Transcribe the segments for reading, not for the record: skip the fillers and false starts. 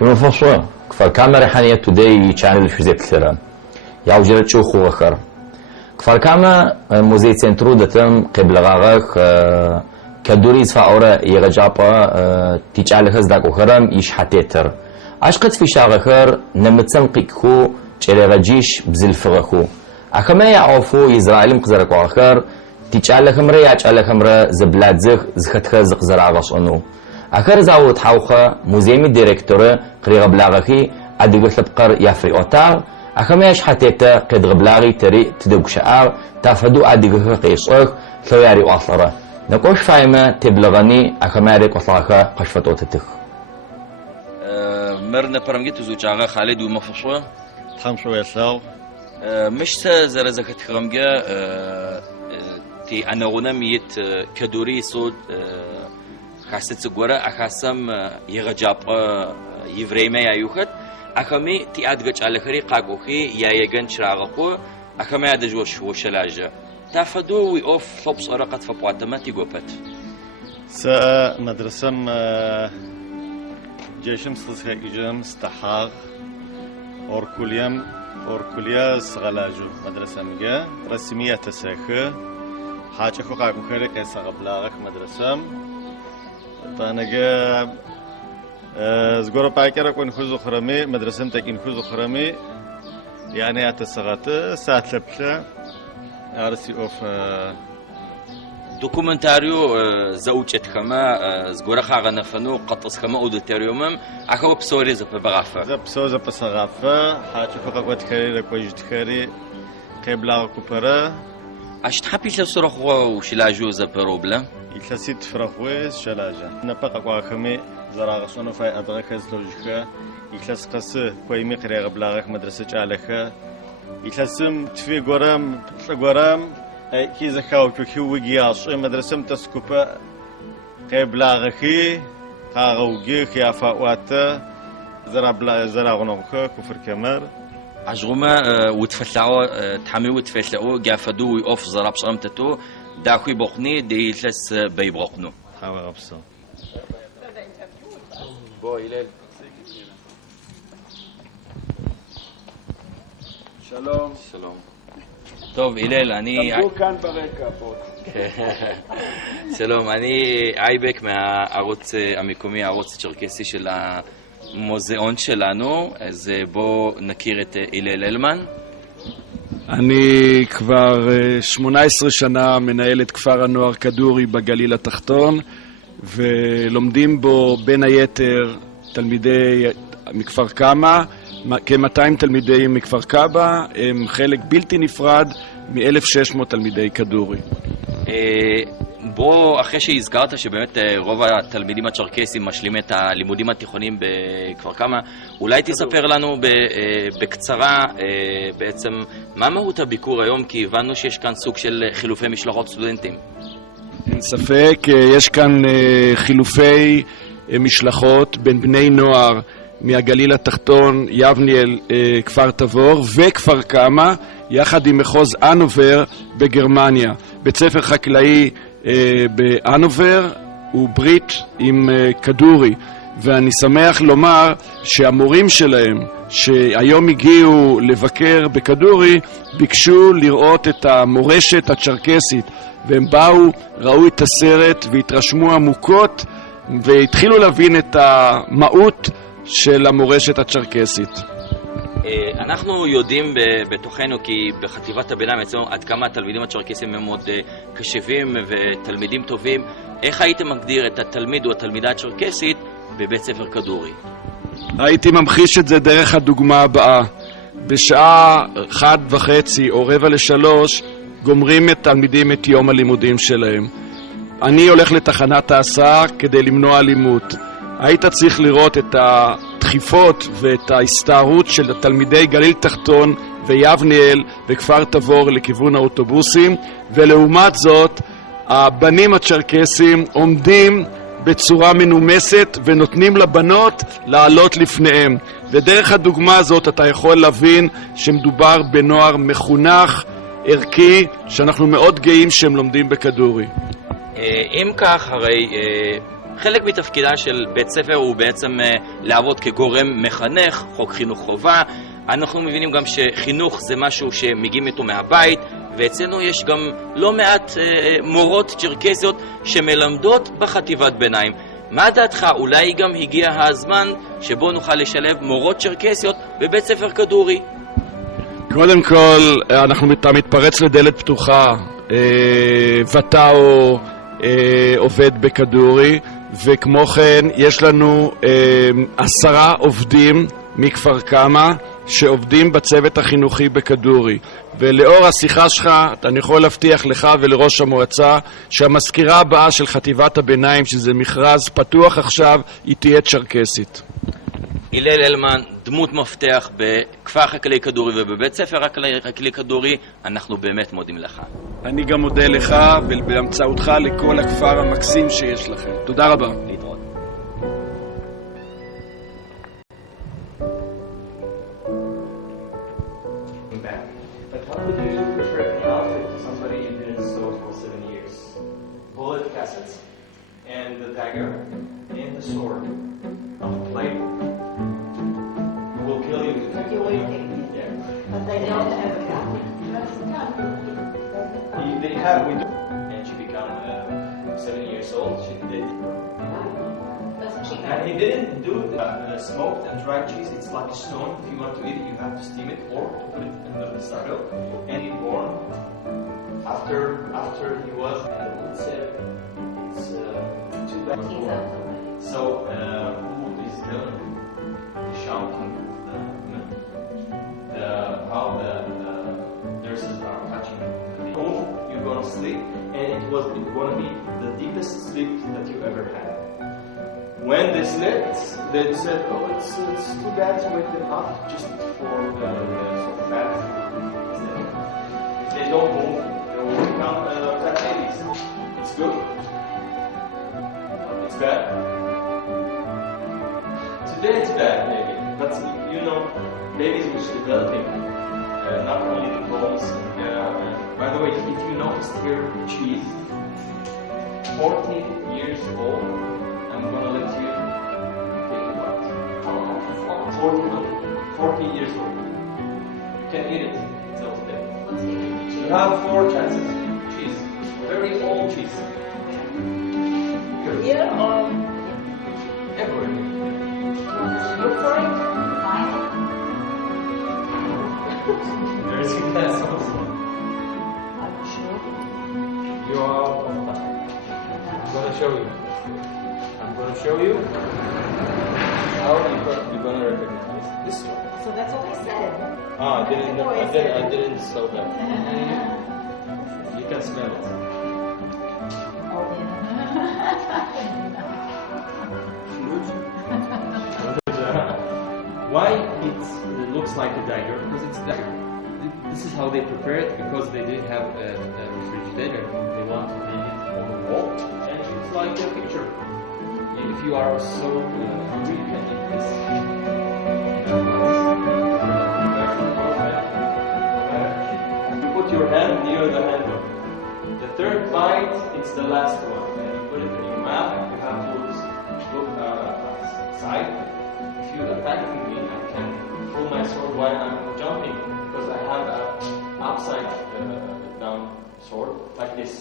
شنو فصوا كفر كاميرا حانية تودي channel في زيت الثرى يعوجرت شو خوخر كفر كاما موزي سنترو دتم قبل غاغك كدوري فاورا يغجابا تيجعل خزدك وخرم يشحتيتر عشقت في شاغخر نمتسم قيكو تشريغجيش بزلفغخو أخما يعوفو إسرائيل مقزرك وآخر تيجعل خمرة يجعل خمرة زبلات زخ زختخ زخ زراغش أنو آخر زاوت حوخة موزيمي ديريكتورة قريغ بلاغخي أدقو ثبقر يافري أوتار أخما يشحتيتا قد غبلاغي تري تدوك شعار تافدو أدقو قيصوك ثوياري وآخرة نقوش فايمة تبلغني أخما يريك وطاقة قشفت أوتتك مرنا برمجت زوجاغا خالد ومفصوة تخمسوا يساو مش زرزك تخرمجا تي أنا غنميت كدوري صوت خاصة سجورة أخاسم يغجاب يفريمة يأيوخت أخمي تي أدقش على خري قاقوخي يا يجن شراغقو أخمي أدجوش وشلاجة تفدو ويقف ثوبس أرقت فبواتما تيجوبت سا مدرسة جيشم سلسخيجم استحاغ أوركوليا سغلاجو مدرسة مجا رسمية تساخ حاجة خاقو خيرك يسغبلاغك مدرسة فأنا زغورا بايكرا كون خزو خرمي مدرسة تكين خزو خرمي يعني أتسغت ساعت لبلا أرسي أوف دوكومنتاريو زوجت خما زغورا خاغا نفنو قطس خما اوديتوريوم اخو بسوري زب بغافه زب سوزا بسغافه حاجه فقط خيري لكوجت خيري قبلا كوبرا اش تحبي لسرخو وشلاجو زب بروبلم يتلسيت فرخويس شلاجه نبقى قاخمي زراغسونو فاي ادرك زلوجخه يتلس قس كويمي قري قبلاغك مدرسه جالخه يتلسم تفي غورام كي زخاو كي وجياش مدرسة تسكوبا قبلاغخي قاغوجي خيافات زراغنوخ كفر كمر عجوما وتفلعوا تحمي وتفلعوا جافدو ويقف زراب صمتتو داخوي بوخني دي ثلاث بيبوخنو هاو غبصو بو هلال שלום. שלום. טוב, הלל, אני... תעמדו כאן ברקע פה. שלום, אני אייבק מהערוץ המקומי, הערוץ הצ'רקסי של המוזיאון שלנו, אז בואו נכיר את הלל אלמן. אני כבר 18 שנה מנהל את כפר הנוער כדורי בגליל התחתון, ולומדים בו בין היתר תלמידי מכפר קמה, כ-200 תלמידים מכפר קבא, הם חלק בלתי נפרד מ-1,600 תלמידי כדורי. בוא, אחרי שהזכרת שבאמת רוב התלמידים הצ'רקסים משלימים את הלימודים התיכוניים בכפר קמה, אולי תספר לנו בקצרה בעצם מה מהות הביקור היום, כי הבנו שיש כאן סוג של חילופי משלחות סטודנטים. אין ספק, יש כאן חילופי משלחות בין בני נוער מהגליל התחתון, יבניאל, כפר תבור וכפר קמה, יחד עם מחוז הנובר בגרמניה. בית ספר חקלאי בהנובר הוא ברית עם כדורי, ואני שמח לומר שהמורים שלהם שהיום הגיעו לבקר בכדורי ביקשו לראות את המורשת הצ'רקסית, והם באו, ראו את הסרט והתרשמו עמוקות והתחילו להבין את המהות של המורשת הצ'רקסית. אנחנו יודעים בתוכנו כי בחטיבת הביניים אצלנו עד כמה התלמידים הצ'רקסים הם מאוד קשבים ותלמידים טובים. איך היית מגדיר את התלמיד או התלמידה הצ'רקסית בבית ספר כדורי? הייתי ממחיש את זה דרך הדוגמה הבאה. בשעה 1:30 או 2:45 גומרים את תלמידים את יום הלימודים שלהם. אני הולך לתחנת ההסעה כדי למנוע אלימות. היית צריך לראות את הדחיפות ואת ההסתערות של תלמידי גליל תחתון ויבניאל וכפר תבור לכיוון האוטובוסים, ולעומת זאת הבנים הצ'רקסים עומדים בצורה מנומסת ונותנים לבנות לעלות לפניהם. ודרך הדוגמה הזאת אתה יכול להבין שמדובר בנוער מחונך, ערכי, שאנחנו מאוד גאים שהם לומדים בכדורי. אם כך, הרי חלק מתפקידה של בית ספר הוא בעצם לעבוד כגורם מחנך, חוק חינוך חובה. אנחנו מבינים גם שחינוך זה משהו שמגיעים איתו מהבית, ואצלנו יש גם לא מעט מורות צ'רקסיות שמלמדות בחטיבת ביניים. מה דעתך? אולי גם הגיע הזמן שבו נוכל לשלב מורות צ'רקסיות בבית ספר כדורי? קודם כל, אתה מתפרץ לדלת פתוחה. ותאו עובד בכדורי, וכמו כן יש לנו 10 עובדים מכפר כמה שעובדים בצוות החינוכי בכדורי. ולאור השיחה שלך אני יכול להבטיח לך ולראש המועצה שהמזכירה הבאה של חטיבת הביניים, שזה מכרז פתוח עכשיו, היא תהיה צ'רקסית. הלל אלמן, דמות מפתח בכפר חקלאי כדורי ובבית ספר חקלאי כדורי, אנחנו באמת מודים לך. אני גם מודה לך ובאמצעותך לכל הכפר המקסים שיש לכם. תודה רבה. להתראות. But how would you prepare an outfit for somebody you've been in store for 7 years? Bullet cassettes and the dagger and the sword of plate will kill you. You're waiting. Yeah. But they don't have a gun. They have, we do. And she became 7 years old. She did. And he didn't do smoked and dried cheese. It's like a stone. If you want to eat it, you have to steam it or to put it under the stove. And he born after he was. It's too bad. So who is the shouting? How the nurses are touching the home. You're gonna sleep, and it was gonna be the deepest sleep that you ever had. When they slept, they said, "Oh, it's too bad to wake them up just for the so fat." If they don't move, they will become fat babies. It's good. It's bad. Today it's bad, maybe, but you know, babies which developing not only the bones. By the way, if you noticed here, cheese, 14 years old. I'm gonna let you take it out. 14 years old. You can eat it until today. You have 4 chances. Cheese. Very old cheese. Here or Everywhere. look for it? Find it? There's your glass also. I'm sure. You are on time. I'm gonna show you. I'm gonna show you how you're gonna recognize this one. So that's what I said. I didn't slow down. You can smell it. Oh, Why it looks like a dagger? Because it's dagger. This is how they prepare it, because they didn't have a refrigerator. They want to leave it on the wall, and it's like a picture. If you are so hungry, you can eat this. You put your hand near the handle. The third bite, it's the last one. And you put it in your mouth. You have to look aside. If you're attacking me, I can pull my sword while I'm jumping, because I have an upside down sword like this.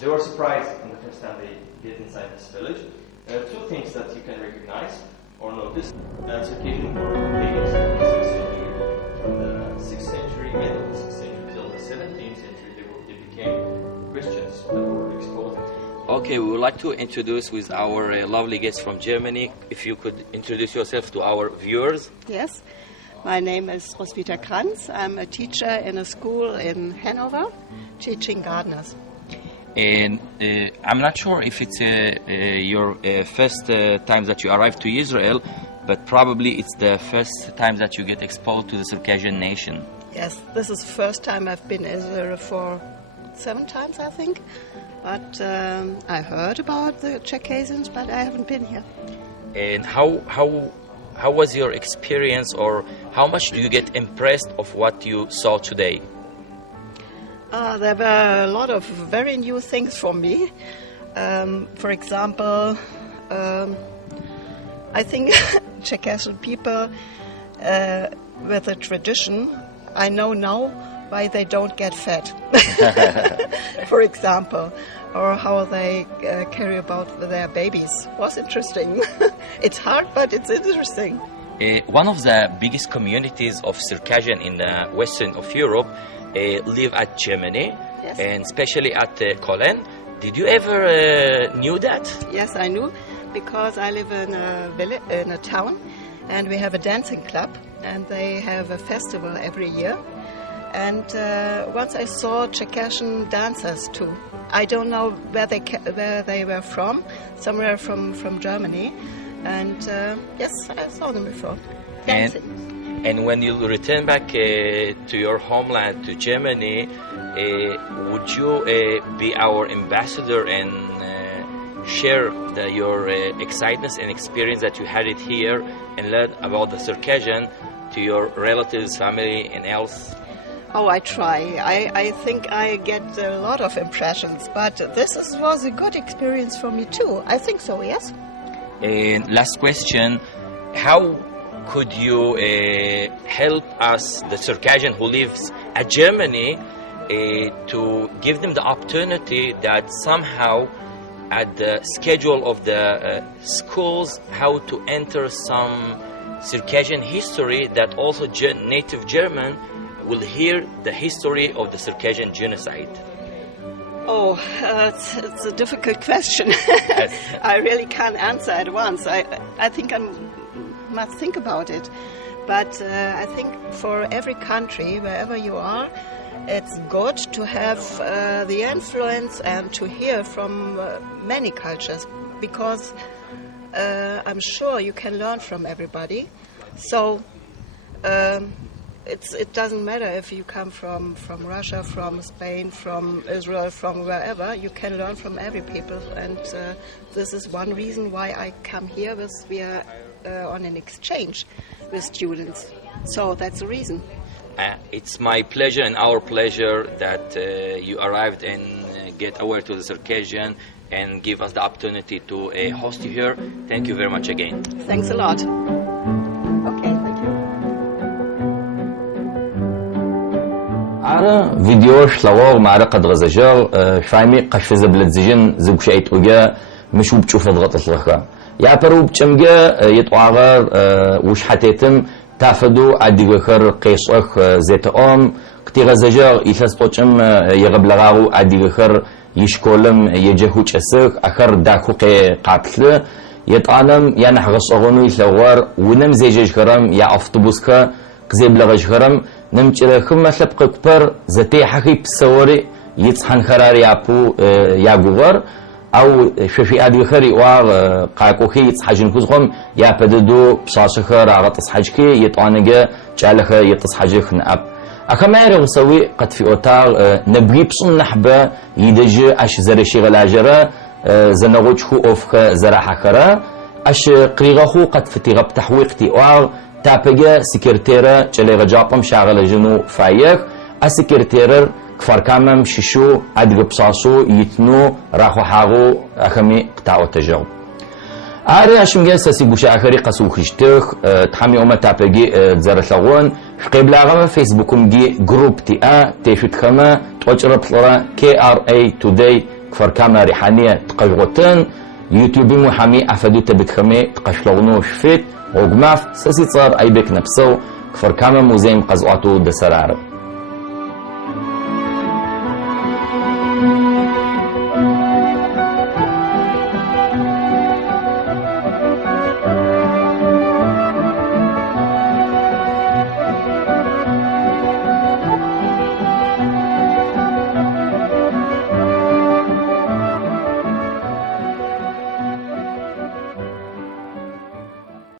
They were surprised on the first time they get inside this village. There are 2 things that you can recognize or notice. Circassian were pagans from the 6th century. From the 6th century, mid of the 6th century till the 17th century, they became Christians that were exposed. Okay, we would like to introduce with our lovely guest from Germany. If you could introduce yourself to our viewers. Yes, my name is Roswitha Kranz. I'm a teacher in a school in Hanover, teaching gardeners. And I'm not sure if it's your first time that you arrived to Israel, but probably it's the first time that you get exposed to the Circassian nation. Yes, this is the first time I've been Israel for 7 times, I think. But I heard about the Circassians, but I haven't been here. And how was your experience, or how much do you get impressed of what you saw today? There were a lot of very new things for me. For example, I think Circassian people with a tradition, I know now why they don't get fat, for example, or how they carry about their babies. Was interesting. It's hard, but it's interesting. One of the biggest communities of Circassian in the western of Europe live at Germany, Yes. and especially at Cologne. Did you ever knew that? Yes, I knew, because I live in a village, in a town, and we have a dancing club, and they have a festival every year. And once I saw Circassian dancers too. I don't know where they were from, somewhere from Germany. And yes, I saw them before dancing. And when you return back to your homeland, to Germany, would you be our ambassador and share your excitement and experience that you had it here and learn about the Circassian to your relatives, family, and else? Oh, I try. I think I get a lot of impressions, but was a good experience for me too. I think so, yes. And last question, how could you help us, the Circassian who lives at Germany, to give them the opportunity that somehow at the schedule of the schools, how to enter some Circassian history that also native German will hear the history of the Circassian genocide? Oh, it's a difficult question. Yes. I really can't answer at once. I think I must think about it. But I think for every country, wherever you are, it's good to have the influence and to hear from many cultures, because I'm sure you can learn from everybody. So it doesn't matter if you come from Russia, from Spain, from Israel, from wherever. You can learn from every people, and this is one reason why I come here. We are on an exchange with students, so that's the reason. It's my pleasure and our pleasure that you arrived and get aware to the Circassian and give us the opportunity to host you here. Thank you very much again. Thanks a lot. Okay, thank you. عارة فيديو شلوغ معرة قد غزجر شايمي قشفز بلدزجن زوج شيء توجا مش وبتشوف ضغط الخلقة يا برو بتشمجا يتواغر وش حتيتم تافدو عدي خر قيسخ زيت كتي غزجر يثبت بتشم يغبلغاو عدي خر يشكولم يجهوش اسك اخر داكو قاتل يتعلم يعني حغصغونو يثوار ونم زيجج خرم يا أوتوبوسكا كزيبلغج خرم نمچرخم مثل قبر زتي حقي بسوري يتصحن خرار يابو ياغوغر او شفي ادي خري وا قاقوخي يتصحجن كوزقم يا بددو بصاشخر اغتصحجكي يطانغه چالخ يتصحجخ ناب اكماير وسوي قد في اوتار نبغي بصن نحبه يدج اش زرشي غلاجره زنغوچخو اوفخ زراحخره اش قريغخو قد فتيغ بتحويقتي او تابجا سكرتيرا چليغ جاپم شاغل جنو فايق اسكرتيرر كفركامم ششو ادغ بصاصو يتنو راخو حاغو اخمي قطاو تجاو اري اشمجا ساسي غوشا اخري قسو خشتخ تحمي اوما تابجي زرثغون قبلاغه فيسبوكم دي جروب تي ا تيفت خما توچربلرا KRA today كفركاما ريحانيه تقجوتن يوتيوب محامي افدو تبتخمي تقشلغنو شفت وقماف ساسي صار اي بك نفسه كفر كاما موزيم قزقاتو دسرار